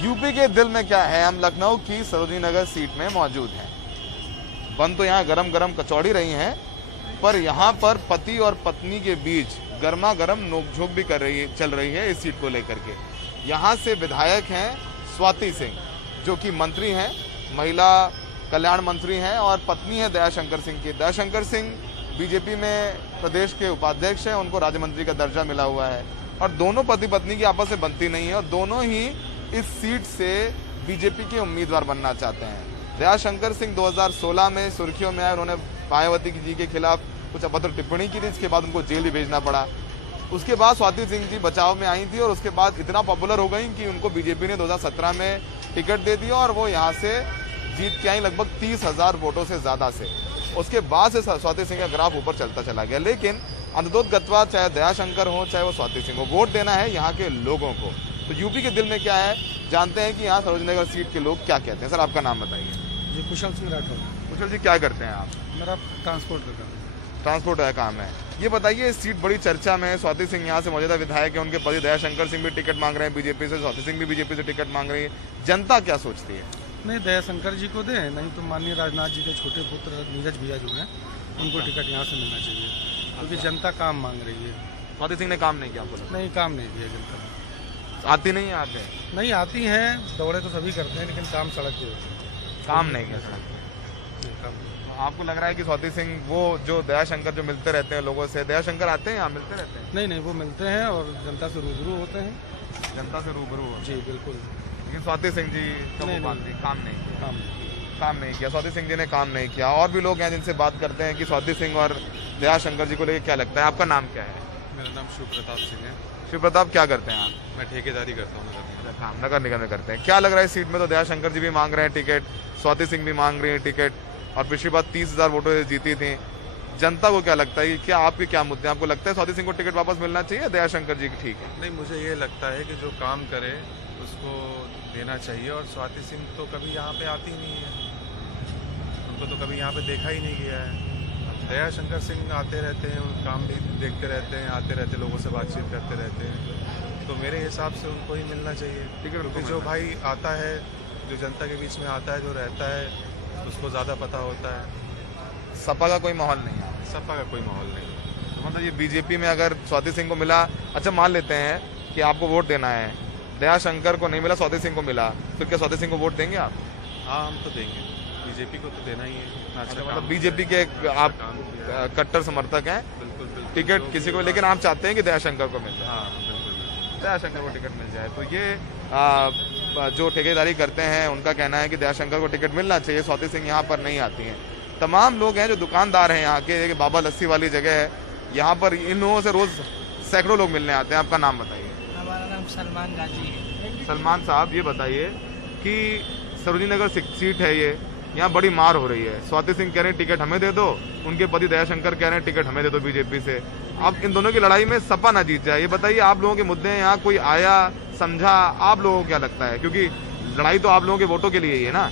UP के दिल में क्या है, हम लखनऊ की सरोजनी नगर सीट में मौजूद हैं। बन तो यहाँ गरम गरम कचौड़ी रही हैं, पर यहाँ पर पति और पत्नी के बीच गर्मा गर्म नोकझोंक भी चल रही है इस सीट को लेकर के। यहाँ से विधायक हैं स्वाति सिंह, जो कि मंत्री हैं, महिला कल्याण मंत्री हैं, और पत्नी है दयाशंकर सिंह की। दयाशंकर सिंह बीजेपी में प्रदेश के उपाध्यक्ष हैं, उनको राज्य मंत्री का दर्जा मिला हुआ है, और दोनों पति पत्नी की आपस में बनती नहीं है, और दोनों ही इस सीट से बीजेपी के उम्मीदवार बनना चाहते हैं। दयाशंकर सिंह 2016 में सुर्खियों में आए, उन्होंने मायावती जी के खिलाफ कुछ अभद्र टिप्पणी की थी, इसके बाद उनको जेल भी भेजना पड़ा। उसके बाद स्वाति सिंह जी बचाव में आई थी, और उसके बाद इतना पॉपुलर हो गई कि उनको बीजेपी ने 2017 में टिकट दे दिया, और वो यहाँ से जीत के आई लगभग 30,000 वोटों से ज़्यादा से। उसके बाद से स्वाति सिंह का ग्राफ ऊपर चलता चला गया, लेकिन अंततोगत्वा चाहे दयाशंकर हो चाहे वो स्वाति सिंह हो, वोट देना है यहाँ के लोगों को। तो यूपी के दिल में क्या है, जानते हैं कि यहाँ सरोजनी नगर सीट के लोग क्या कहते हैं। सर, आपका नाम बताइए। जी, कुशल सिंह राठौर। कुशल जी, क्या करते हैं आप? मेरा ट्रांसपोर्ट का काम। ट्रांसपोर्ट का काम है। ये बताइए, इस सीट बड़ी चर्चा में है, स्वाति सिंह यहाँ से मौजूदा विधायक है, उनके पति दयाशंकर सिंह भी टिकट मांग रहे हैं बीजेपी से, स्वाति सिंह भी बीजेपी से टिकट मांग रही है। जनता क्या सोचती है? नहीं, दयाशंकर जी को दें, नहीं तो माननीय राजनाथ जी के छोटे पुत्र नीरज भैया जो हैं उनको टिकट यहाँ से मिलना चाहिए, क्योंकि जनता काम मांग रही है। स्वाति सिंह ने काम नहीं किया? आपको नहीं, काम नहीं किया जनता। आती नहीं है? आते नहीं आती हैं, दौड़े तो सभी करते हैं, लेकिन काम सड़क के काम नहीं किया सड़क। आपको लग रहा है कि स्वाति सिंह वो जो दयाशंकर जो मिलते रहते हैं लोगों से, दयाशंकर आते हैं यहाँ मिलते रहते हैं? नहीं, वो मिलते हैं और जनता से रूबरू होते हैं। जनता से रूबरू हो? जी बिल्कुल। लेकिन स्वाति सिंह जी काम नहीं किया। काम नहीं किया स्वाति सिंह जी ने, काम नहीं किया। और भी लोग हैं जिनसे बात करते हैं कि स्वाति सिंह और दयाशंकर जी को लेकर क्या लगता है। आपका नाम क्या है? मेरा नाम शिव प्रताप सिंह है। शिव प्रताप, क्या करते हैं आप? मैं ठेकेदारी करता हूँ नगर निगम में करते हैं। क्या लग रहा है इस सीट में? तो दयाशंकर जी भी मांग रहे हैं टिकट, स्वाति सिंह भी मांग रही है टिकट, और पिछली बार 30,000 वोटों से जीती थी। जनता को क्या लगता है कि क्या आपके क्या मुद्दे हैं? आपको लगता है स्वाति सिंह को टिकट वापस मिलना चाहिए, दयाशंकर जी की ठीक है? नहीं, मुझे ये लगता है कि जो काम करे उसको देना चाहिए, और स्वाति सिंह तो कभी यहाँ पे आती नहीं है, उनको तो कभी यहाँ पे देखा ही नहीं गया है। दयाशंकर सिंह आते रहते हैं, उन काम भी देखते रहते हैं, आते रहते लोगों से बातचीत करते रहते हैं, तो मेरे हिसाब से उनको ही मिलना चाहिए। क्योंकि जो भाई आता है, जो जनता के बीच में आता है, जो रहता है, उसको ज़्यादा पता होता है। सपा का कोई माहौल नहीं है? सपा का कोई माहौल नहीं है। तो मतलब ये बीजेपी में अगर स्वाति सिंह को मिला, अच्छा मान लेते हैं कि आपको वोट देना है, दयाशंकर को नहीं मिला, स्वाति सिंह को मिला, तो क्या स्वाति सिंह को वोट देंगे आप? हाँ, हम तो देंगे, बीजेपी को तो देना ही है। अच्छा, मतलब बीजेपी के आप कट्टर समर्थक हैं? बिल्कुल। टिकट किसी को, लेकिन आप चाहते हैं कि दयाशंकर को मिल जाए? हाँ, बिल्कुल, दयाशंकर को टिकट मिल जाए। तो ये जो ठेकेदारी करते हैं उनका कहना है कि दयाशंकर को टिकट मिलना चाहिए, स्वाति सिंह यहाँ पर नहीं आती हैं। तमाम लोग हैं जो दुकानदार हैं यहाँ के, बाबा लस्सी वाली जगह है, यहाँ पर इन लोगों से रोज सैकड़ों लोग मिलने आते हैं। आपका नाम बताइए। हमारा नाम सलमान गाजी है। सलमान साहब, ये बताइए कि सरोजनी नगर सीट है ये, यहाँ बड़ी मार हो रही है। स्वाति सिंह कह रहे हैं टिकट हमें दे दो, उनके पति दयाशंकर कह रहे हैं टिकट हमें दे दो बीजेपी से। अब इन दोनों की लड़ाई में सपा ना जीत जाए, ये बताइए आप लोगों के मुद्दे हैं, यहाँ कोई आया समझा? आप लोगों को क्या लगता है? क्योंकि लड़ाई तो आप लोगों के वोटों के लिए ही है ना।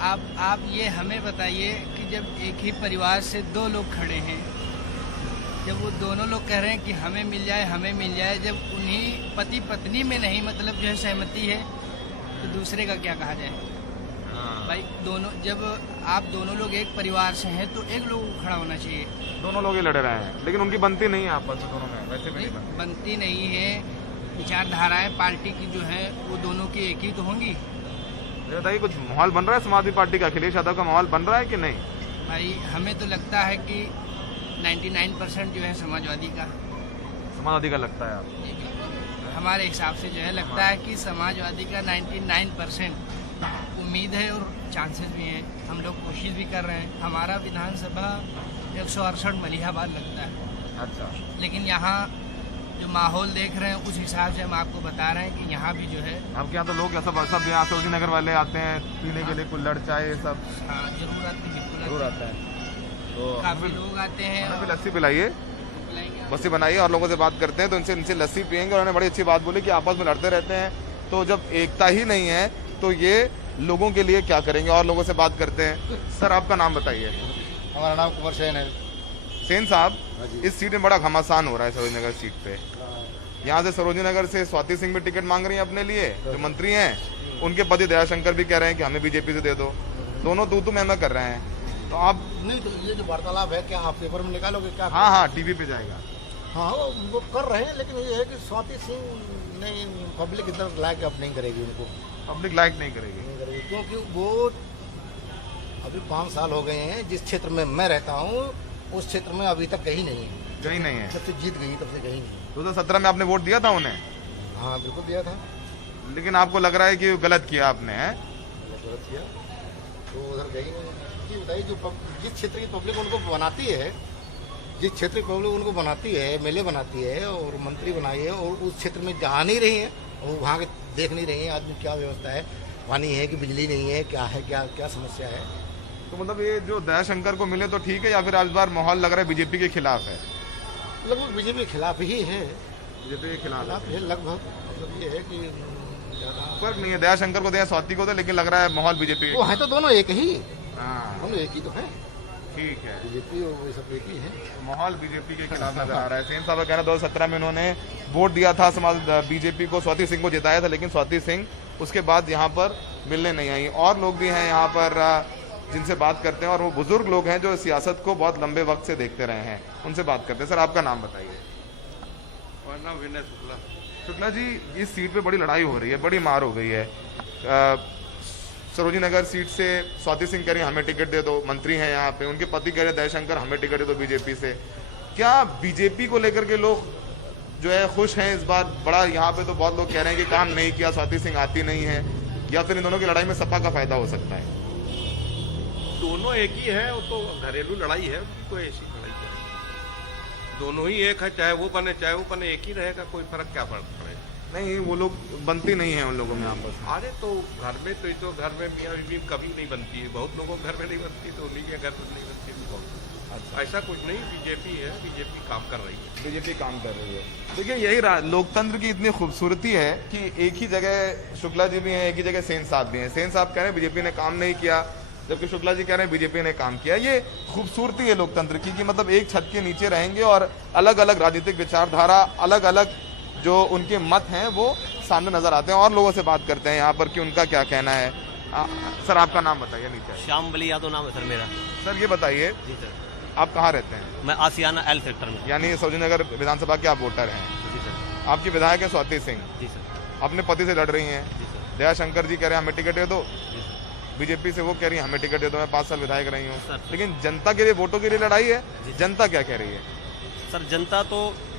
आप ये हमें बताइए कि जब एक ही परिवार से दो लोग खड़े हैं, जब वो दोनों लोग कह रहे हैं कि हमें मिल जाए, जब उन्हीं पति पत्नी में नहीं मतलब जो है सहमति है, तो दूसरे का क्या कहा जाए? भाई जब आप दोनों लोग एक परिवार से हैं तो एक लोग खड़ा होना चाहिए। दोनों लोग ही लड़ रहे हैं, लेकिन उनकी बनती नहीं है आपस में, दोनों में वैसे भी नहीं बनती नहीं है। विचारधाराएं पार्टी की जो है वो दोनों की एक ही तो होंगी। बताइए, कुछ माहौल बन रहा है समाजवादी पार्टी का, अखिलेश यादव का माहौल बन रहा है कि नहीं? भाई हमें तो लगता है कि 99% जो है समाजवादी का लगता है आप? हमारे हिसाब से जो है लगता है कि समाजवादी का 99% उम्मीद है, और चांसेस भी हैं। हम लोग कोशिश भी कर रहे हैं। हमारा विधानसभा 168 मलिहाबाद लगता है। अच्छा। लेकिन यहाँ जो माहौल देख रहे हैं उस हिसाब से हम आपको बता रहे हैं कि यहाँ भी जो है आपके यहाँ तो लोग सब यहाँ सरोजनी नगर वाले आते हैं पीने के लिए, कुल्हड़ चाय सब? हाँ, जरूर आते हैं, बिल्कुल जरूर आता है। तो काफ़ी लोग आते हैं। हमें भी लस्सी पिलाइए, लस्सी बनाइए, और लोगों से बात करते हैं तो इनसे लस्सी पियेंगे। और उन्होंने बड़ी अच्छी बात बोली कि आपस में लड़ते रहते हैं, तो जब एकता ही नहीं है तो ये लोगों के लिए क्या करेंगे। और लोगों से बात करते हैं। सर, आपका नाम बताइए। हमारा नाम कुंवर सेन है। सेन साहब, इस सीट में बड़ा घमासान हो रहा है सरोजनी नगर सीट पे, यहाँ से सरोजनी नगर से स्वाति सिंह भी टिकट मांग रही हैं अपने लिए, जो मंत्री हैं। उनके पति दयाशंकर भी कह रहे हैं कि हमें बीजेपी से दे दो। दोनों तू मैं कर रहे हैं। तो आप नहीं, तो ये जो वार्तालाप है क्या आप पेपर में निकालोगे क्या? हाँ टीवी पे जाएगा। हाँ वो कर रहे हैं, लेकिन ये है कि स्वाति सिंह नहीं, पब्लिक इधर लाइक अब नहीं करेगी उनको, पब्लिक लाइक नहीं करेगी। नहीं करेगी, क्योंकि वो अभी 5 साल हो गए हैं जिस क्षेत्र में मैं रहता हूँ, उस क्षेत्र में अभी तक कहीं नहीं है। कहीं नहीं है। जब से जीत गई तब से कहीं नहीं। 2017 में आपने वोट दिया था उन्हें? हाँ बिल्कुल दिया था। लेकिन आपको लग रहा है कि गलत किया आपने, है? गलत किया तो उधर गई नहीं। ये बताइए, जो जिस क्षेत्र की पब्लिक उनको बनाती है, जिस क्षेत्र की पब्लिक उनको बनाती है, एमएलए बनाती है और मंत्री बनाई है, और उस क्षेत्र में जा नहीं रही है और वहाँ के देख नहीं रही है आदमी क्या व्यवस्था है, पानी है कि बिजली नहीं है, क्या है, क्या समस्या है। तो मतलब ये जो दयाशंकर को मिले तो ठीक है, या फिर आज बार माहौल लग रहा है बीजेपी के खिलाफ है? लगभग बीजेपी के खिलाफ ही है। बीजेपी के खिलाफ है लगभग। मतलब ये है कि ज़्यादा फर्क नहीं है, दयाशंकर को दे या स्वाति को दे, लेकिन लग रहा है माहौल बीजेपी वो है तो दोनों एक ही, हाँ दोनों एक ही तो है। ठीक है, बीजेपी और वो सब एक ही है। माहौल बीजेपी के खिलाफ नजर आ रहा है। सेन साहब का कहना 2017 में उन्होंने वोट दिया था बीजेपी को, स्वाति सिंह को जिताया था, लेकिन स्वाति सिंह उसके बाद यहाँ पर मिलने नहीं आई। और लोग भी हैं यहाँ पर जिनसे बात करते हैं, और वो बुजुर्ग लोग हैं जो सियासत को बहुत लंबे वक्त से देखते रहे हैं, उनसे बात करते हैं। सर आपका नाम बताइए। मेरा नाम विनय शुक्ला। शुक्ला जी, इस सीट पे बड़ी लड़ाई हो रही है, बड़ी मार हो गई है। सरोजनी नगर सीट से स्वाति सिंह कह रही हमें टिकट दे दो, मंत्री हैं यहाँ पे, उनके पति कह रहे दयाशंकर हमें टिकट दे दो बीजेपी से। क्या बीजेपी को लेकर के लोग जो है खुश हैं इस बार? बड़ा यहाँ पे तो बहुत लोग कह रहे हैं कि काम नहीं किया, स्वाति सिंह आती नहीं है, या फिर इन दोनों की लड़ाई में सपा का फायदा हो सकता है? दोनों एक ही है, वो तो घरेलू लड़ाई है, कोई ऐसी लड़ाई है। दोनों ही एक है, चाहे वो बने एक ही रहेगा, कोई फर्क क्या फर्क पड़ेगा? नहीं, वो लोग बनती नहीं है उन लोगों में आपस में। अरे तो घर में तो घर में मियाँ बीवी कभी नहीं बनती है, बहुत लोगों के घर में नहीं बनती, तो उन्हीं के घर में नहीं बनती तो बहुत। अच्छा, ऐसा कुछ नहीं, बीजेपी है, बीजेपी काम कर रही है। बीजेपी काम कर रही है। देखिए यही लोकतंत्र की इतनी खूबसूरती है कि एक ही जगह शुक्ला जी भी हैं, एक ही जगह सेन साहब भी हैं। सेन साहब कह रहे हैं बीजेपी ने काम नहीं किया, जबकि शुक्ला जी कह रहे हैं बीजेपी ने काम किया। ये खूबसूरती है लोकतंत्र की, कि मतलब एक छत के नीचे रहेंगे और अलग अलग राजनीतिक विचारधारा, अलग अलग जो उनके मत हैं वो सामने नजर आते हैं। और लोगों से बात करते हैं यहाँ पर कि उनका क्या कहना है। सर आपका नाम बताइए। नीचे श्याम बली यादव नाम है सर मेरा। सर ये बताइए, जी सर। आप कहाँ रहते हैं? मैं आसियाना एल सेक्टर में। यानी सरोजनी नगर विधानसभा के आप वोटर हैं? जी सर। आपकी विधायक है स्वाति सिंह, जी सर। अपने पति से लड़ रही हैं। जी सर। दयाशंकर जी कह रहे हैं हमें टिकट दे दो, जी सर। बीजेपी से वो कह रही है हमें टिकट दे दो, मैं 5 साल विधायक रही हूँ। सर। लेकिन जनता के लिए वोटों के लिए लड़ाई है। जी। जनता क्या कह रही है? सर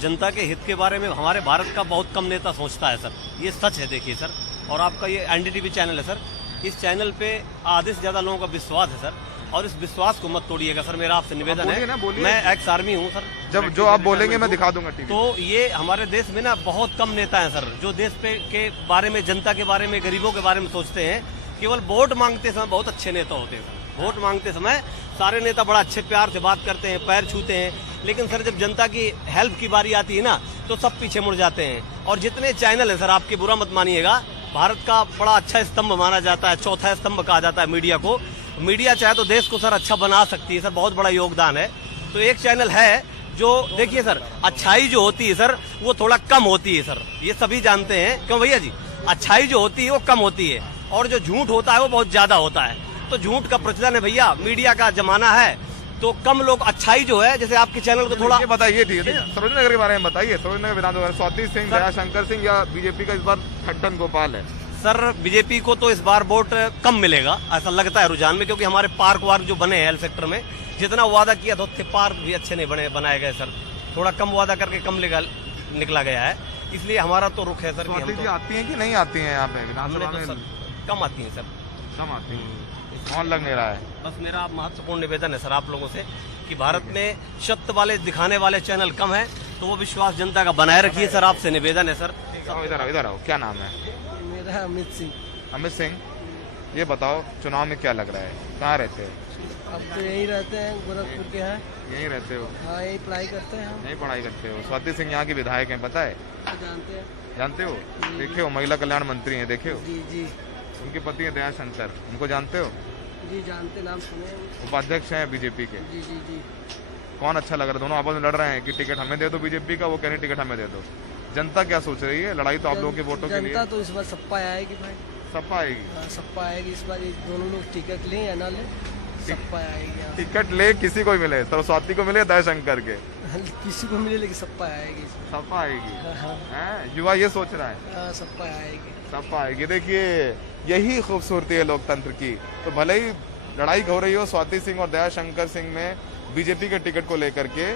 जनता के हित के बारे में हमारे भारत का बहुत कम नेता सोचता है सर, ये सच है। देखिए सर, और आपका ये एनडीटीवी चैनल है सर, इस चैनल पे आधे से ज्यादा लोगों का विश्वास है सर, और इस विश्वास को मत तोड़िएगा सर, मेरा आपसे निवेदन है। बोलिए। मैं एक्स आर्मी हूँ सर। जब जो आप बोलेंगे मैं दिखा दूंगा टीवी। तो ये हमारे देश में ना बहुत कम नेता हैं सर, जो देश पे के बारे में, जनता के बारे में, गरीबों के बारे में सोचते हैं। केवल वोट मांगते समय बहुत अच्छे नेता होते हैं सर। वोट मांगते समय सारे नेता बड़ा अच्छे प्यार से बात करते हैं, पैर छूते हैं, लेकिन सर जब जनता की हेल्प की बारी आती है ना, तो सब पीछे मुड़ जाते हैं। और जितने चैनल है सर, आपके बुरा मत मानिएगा, भारत का बड़ा अच्छा स्तंभ माना जाता है, चौथा स्तंभ कहा जाता है मीडिया को। मीडिया चाहे तो देश को सर अच्छा बना सकती है सर, बहुत बड़ा योगदान है। तो एक चैनल है जो, देखिए सर, अच्छाई जो होती है सर वो थोड़ा कम होती है सर, ये सभी जानते हैं। क्यों भैया जी? अच्छाई जो होती है वो कम होती है, और जो झूठ होता है वो बहुत ज्यादा होता है। तो झूठ का प्रचलन है भैया, मीडिया का जमाना है, तो कम लोग, अच्छाई जो है, जैसे आपके चैनल को थोड़ा बताइए। ठीक है, सरोजनी नगर के बारे में बताइए। सरोजनी नगर विधानसभा स्वाति सिंह, दयाशंकर सिंह, या बीजेपी का इस बार ठट्टन गोपाल है? सर बीजेपी को तो इस बार वोट कम मिलेगा, ऐसा लगता है रुझान में, क्योंकि हमारे पार्क वार्क जो बने हैं एल सेक्टर में, जितना वादा किया था उतने पार्क भी अच्छे नहीं बनाए गए सर। थोड़ा कम वादा करके कम निकला गया है, इसलिए हमारा तो रुख है सर। स्वाति जी आती हैं कि नहीं आती हैं यहाँ पे विधानसभा में? कम आती है सर, कम आती हैं, कौन लग नहीं रहा है। बस मेरा महत्वपूर्ण निवेदन है सर आप लोगों से कि भारत में सत्य वाले, दिखाने वाले चैनल कम है, तो वो विश्वास जनता का बनाए रखिए सर, आपसे निवेदन है सर। इधर आओ। क्या नाम है? मेरा अमित सिंह। अमित सिंह, ये बताओ चुनाव में क्या लग रहा है, कहाँ रहते हो? अब तो यही रहते हैं, गोरखपुर के हैं। यहीं रहते हो? हाँ, यही पढ़ाई करते हैं हम। यहीं पढ़ाई करते हो? स्वाति सिंह यहाँ की विधायक हैं, पता है? जानते हैं। जानते हो? देखे हो, महिला कल्याण मंत्री हैं, देखे हो? जी जी उनके पति हैं दयाशंकर, उनको जानते हो? जी जानते, नाम सुने हैं। उपाध्यक्ष हैं बीजेपी के। जी जी जी। कौन अच्छा लग रहा है? दोनों आपस में लड़ रहे हैं कि टिकट हमें दे दो बीजेपी का, वो कह रहे टिकट हमें दे दो। जनता क्या सोच रही है? लड़ाई तो आप लोगों के वोटों के लिए। जनता तो इस बार सपा आएगी भाई, सपा आएगी। हाँ, सपा आएगी इस बार। ये दोनों लोग टिकट लें या ना लें, सपा आएगी। हाँ। टिकट ले किसी को मिले, सरस्वती को मिले, दयाशंकर के, किसी को मिले लेकिन सपा आएगी इस बार। सपा आएगी। हाँ, हाँ, हैं? युवा ये सोच रहा है हाँ, सपा आएगी। सपा आएगी। देखिए यही खूबसूरती है लोकतंत्र की। तो भले ही लड़ाई हो रही हो स्वाति सिंह और दयाशंकर सिंह में बीजेपी के टिकट को लेकर के,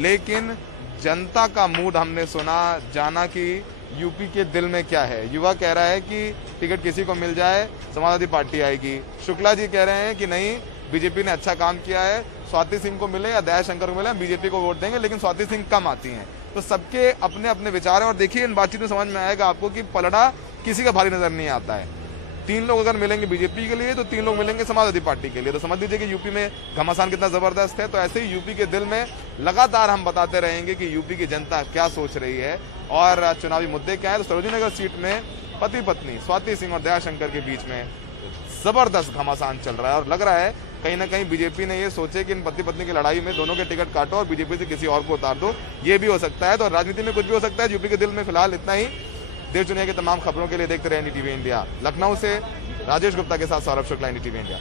लेकिन जनता का मूड हमने सुना, जाना कि यूपी के दिल में क्या है। युवा कह रहा है कि टिकट किसी को मिल जाए समाजवादी पार्टी आएगी। शुक्ला जी कह रहे हैं कि नहीं, बीजेपी ने अच्छा काम किया है, स्वाति सिंह को मिले या दयाशंकर को मिले, हम बीजेपी को वोट देंगे, लेकिन स्वाति सिंह कम आती हैं। तो सबके अपने अपने विचार हैं और देखिए इन बातचीत में समझ में आएगा आपको कि पलड़ा किसी का भारी नजर नहीं आता है। 3 लोग अगर मिलेंगे बीजेपी के लिए तो 3 लोग मिलेंगे समाजवादी पार्टी के लिए। तो समझ लीजिए कि यूपी में घमासान कितना जबरदस्त है। तो ऐसे ही यूपी के दिल में लगातार हम बताते रहेंगे कि यूपी की जनता क्या सोच रही है और चुनावी मुद्दे क्या है। तो सरोजिनी नगर सीट में पति पत्नी स्वाति सिंह और दयाशंकर के बीच में जबरदस्त घमासान चल रहा है और लग रहा है कहीं ना कहीं बीजेपी ने ये सोचे कि इन पति पत्नी की लड़ाई में दोनों के टिकट काटो और बीजेपी से किसी और को उतार दो। ये भी हो सकता है। तो राजनीति में कुछ भी हो सकता है। यूपी के दिल में फिलहाल इतना ही। देश दुनिया की तमाम खबरों के लिए देखते रहे एनडीटीवी इंडिया। लखनऊ से राजेश गुप्ता के साथ सौरभ शुक्ला, एनडीटीवी इंडिया।